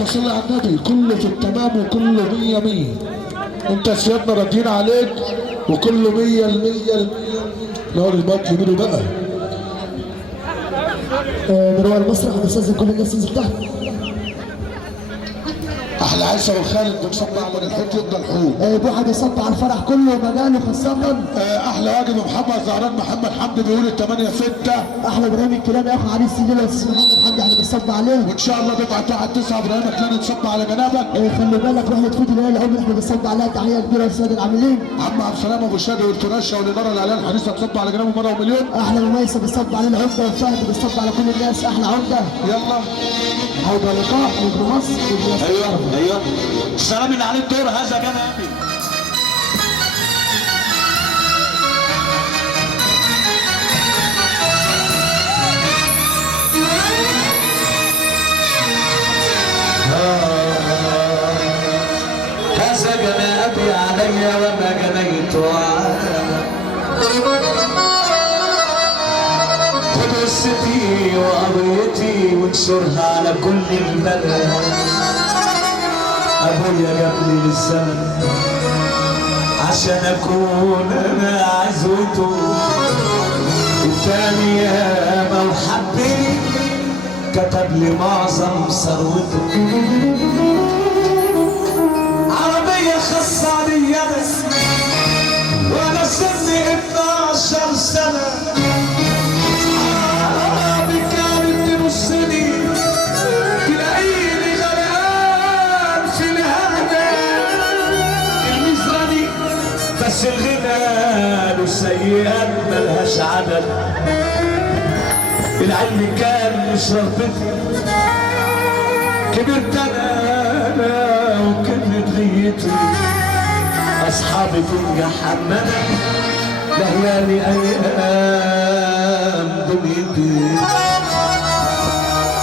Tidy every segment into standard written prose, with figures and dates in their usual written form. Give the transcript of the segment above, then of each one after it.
اللهم صل على النبي. كله في التمام وكله 100 100. انت سيادنا راضيين عليك وكله 100 100 لا المايك يمينه بقى. نروح المسرح ونستاذن كل الناس تنزل تحت. احلى عيسى وخالد بنصب على الحوت يفضل حوت. بوحد يصب على الفرح كله مجاله خاصة. احلى واجب محمد زهران محمد حمدي بيقول ال 8/6. احلى ابراهيم الكيلاني يا اخو عريس سيدنا الاستاذ محمد حمدي احنا بنصب عليه. وان شاء الله دفعه 1/9 ابراهيم الكيلاني تصب على جنابك. خلي بالك واحنا فوت الليالي العمر احنا بنصب عليها. تحيه كبيره للساده العاملين. عم عبد السلام ابو شادي والفراشه والاداره الاعلان الحديثه تصب على جنابه مره ومليون. احلى مميزه بنصب عليه العمده والفهد بنصب على كل الناس. احلى عمده. يلا عوده لقاء نجم مصر. ايوه السلام اللي عليه الدور هذا جنابي. هذا جنابي علي وما جنيت خد قصتي وقضيتي وانشرها على كل البلد. ابويا جابني للزمن عشان اكون انا عزوته التاني ياما وحبني كتب لي معظم ثروته. عربية خاصة عليا بس وانا سني 12 سنة. صحابي كانت تبصني تلاقيني غرقان في الهنا المزرني بس الغنى له سيئات ملهاش عدد. العلم كان مش رغبتي كبرت انا وكبرت غيتي. اصحابي تنجح حماده لهيالي ايام دنيتي.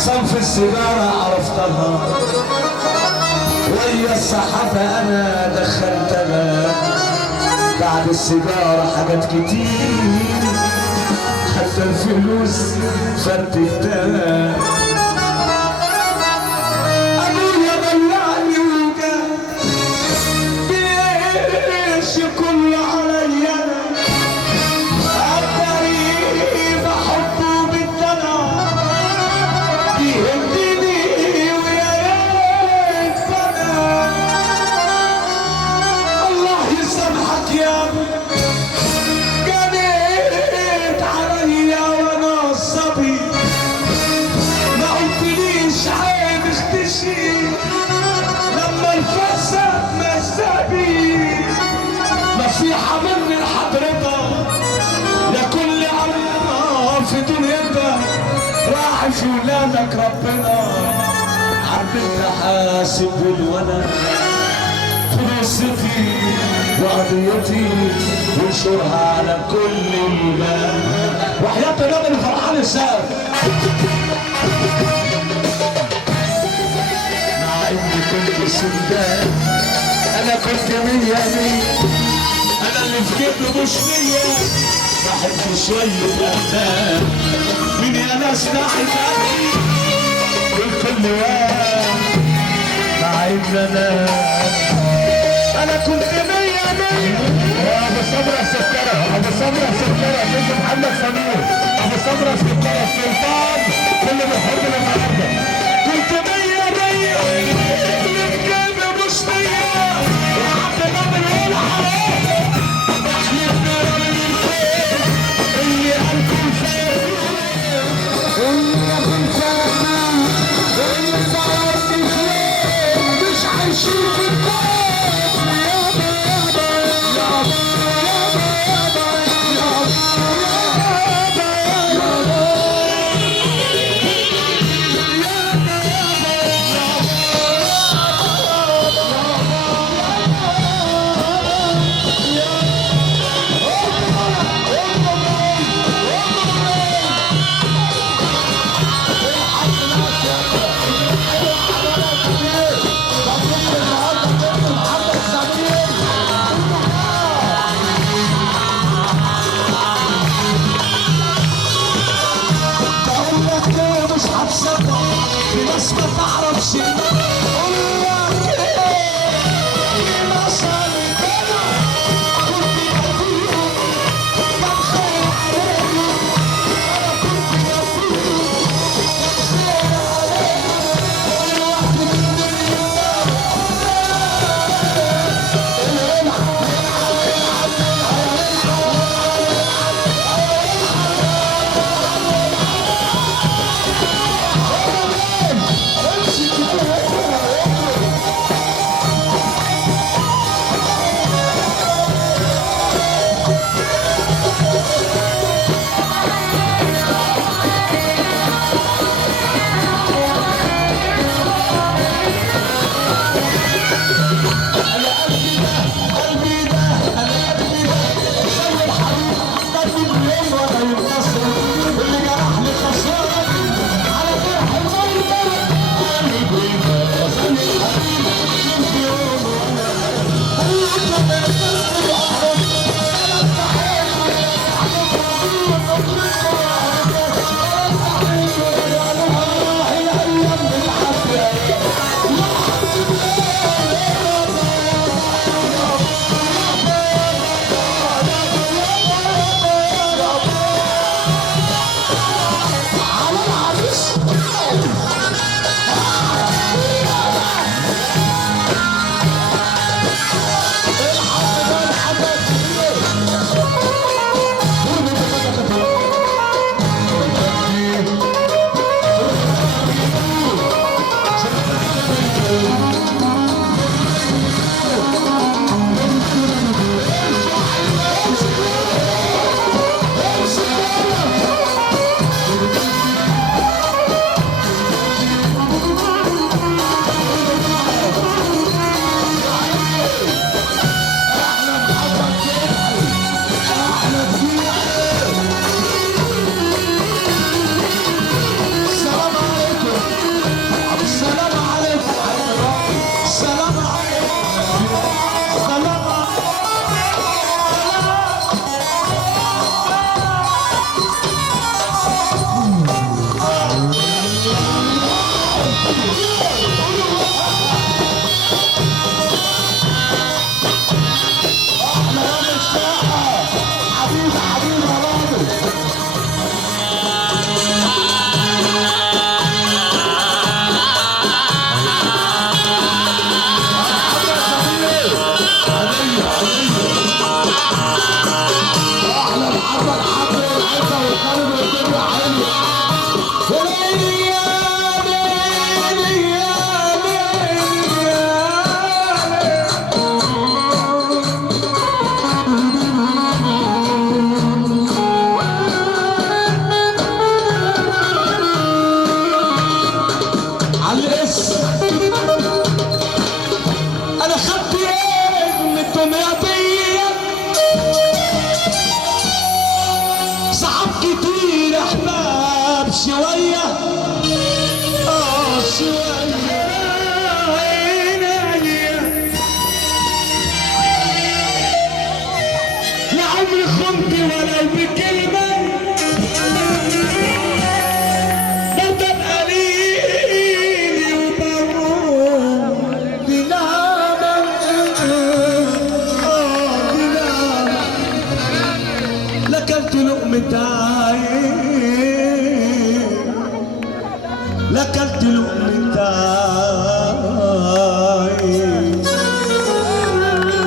صنف السيجاره عرفتها ويا الصحافه انا دخلتها. بعد السيجاره حاجات كتير حتى الفلوس فرتكتها. ابويا ضيعني وجاب بيش كل عليا. الطريق بحبه بالدلع بيهمني ويا ريت بنا. الله يسامحك يا ابو جنيت عليا وانا صبي ما قلتليش عيب اختشي لما الفساد مسابي. نصيحة مني لحضرتك لكل الله في دنيتك راعي في ولادك ربنا. عبد حاسب الولد فرصتي وقضيتي وانشرها على كل البلد. وحياة الراجل الفرحان السقف مع اني كنت سندان. انا كنت 100 100. انا اللي في جيبي مش 100. صاحبت شوية أهداف من يا ناس ناحية قلبي والكل واحد مع ان انا كنت 100 100. ابو صبرا سكره ابو صبرا سكره بنت محمد سمير. ابو صبرا سكره السلطان كل بيحب النهارده. كنت 100 100 اللي في قلبي مش 100. وحتى قبل ولا حرام احلف برب الخير اللي قلبي خير اللي خلفنا اللي صارت خير مش عايشين في الكون. كتير احباب شوية شوية لا عمري خنت ولو بكلمة بفضل قليلي وبموت بنعمة بنعمة لكلت لقمة عين لكلت لقمة عين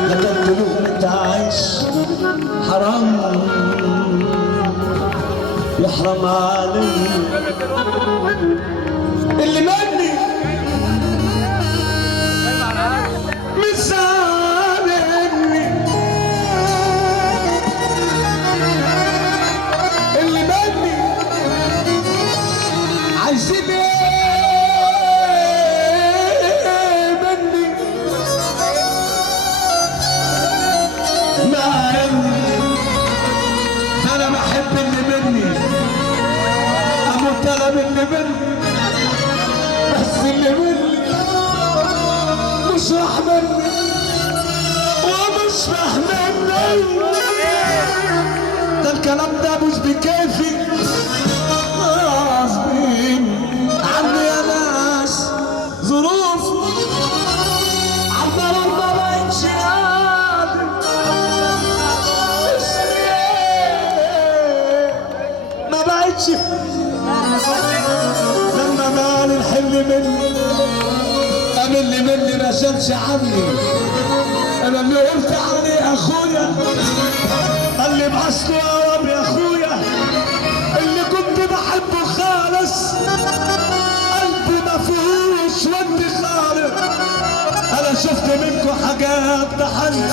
لكلت لقمة عيش حرام يحرم علي اللي مني مسامحني اللي مني عايزين ايه مني ما انا بحب اللي مني اموت انا باللي مني بس اللي مني مش راح مني ومش راح مني ده الكلام ده مش بكيفي غصبين عني يا ناس ظروف عالمرة ما بقتش قادر ما بقتش لما مال الحل مني قام اللي مني ما شالش عني انا اللي قلت عليه اخويا قال لي بعثته يا رب يا اخويا اللي كنت بحبه خالص قلبي ما فيهوش وانت خالق انا شفت منكم حاجات تحير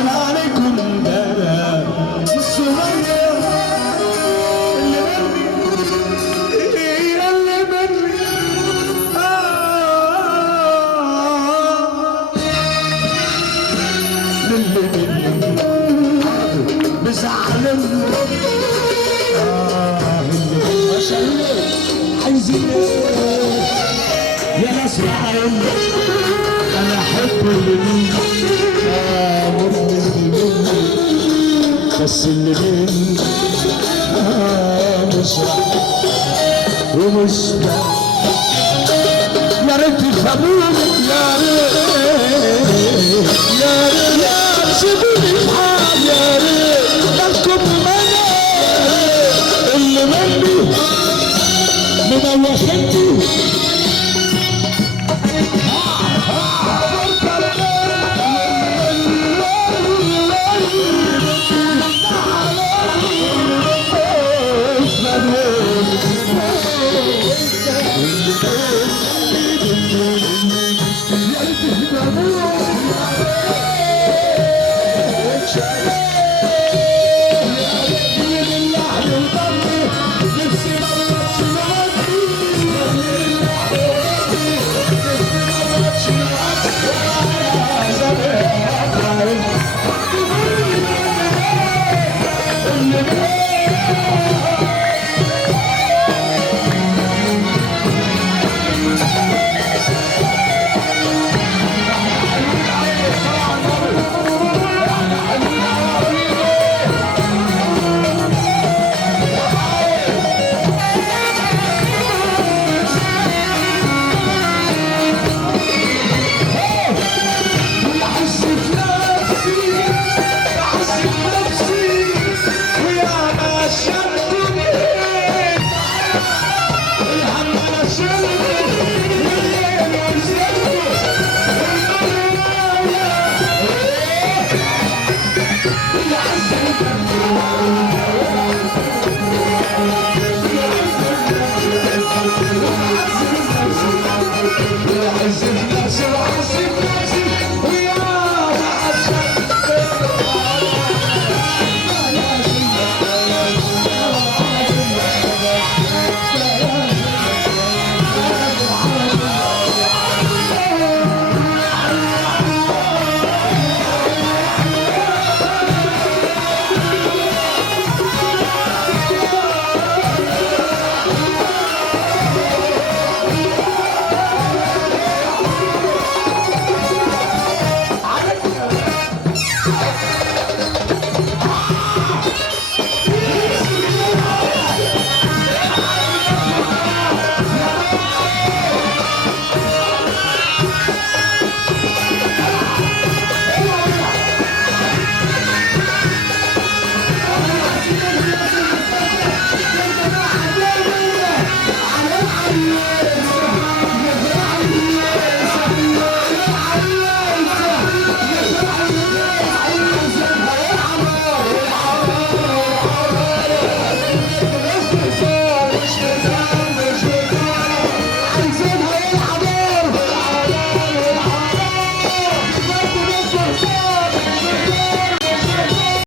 انا عليكم بلا الصغير اللي مني اللي مني اللي مني بزعلني عايزين يا ناس العين انا احب اللي مني مني بس اللي مني مش ومش يا ريت يفهموني يا ريت يا ريت يا سيبوني في حالي يا ريت مالكم بمنى اللي مني مدوخني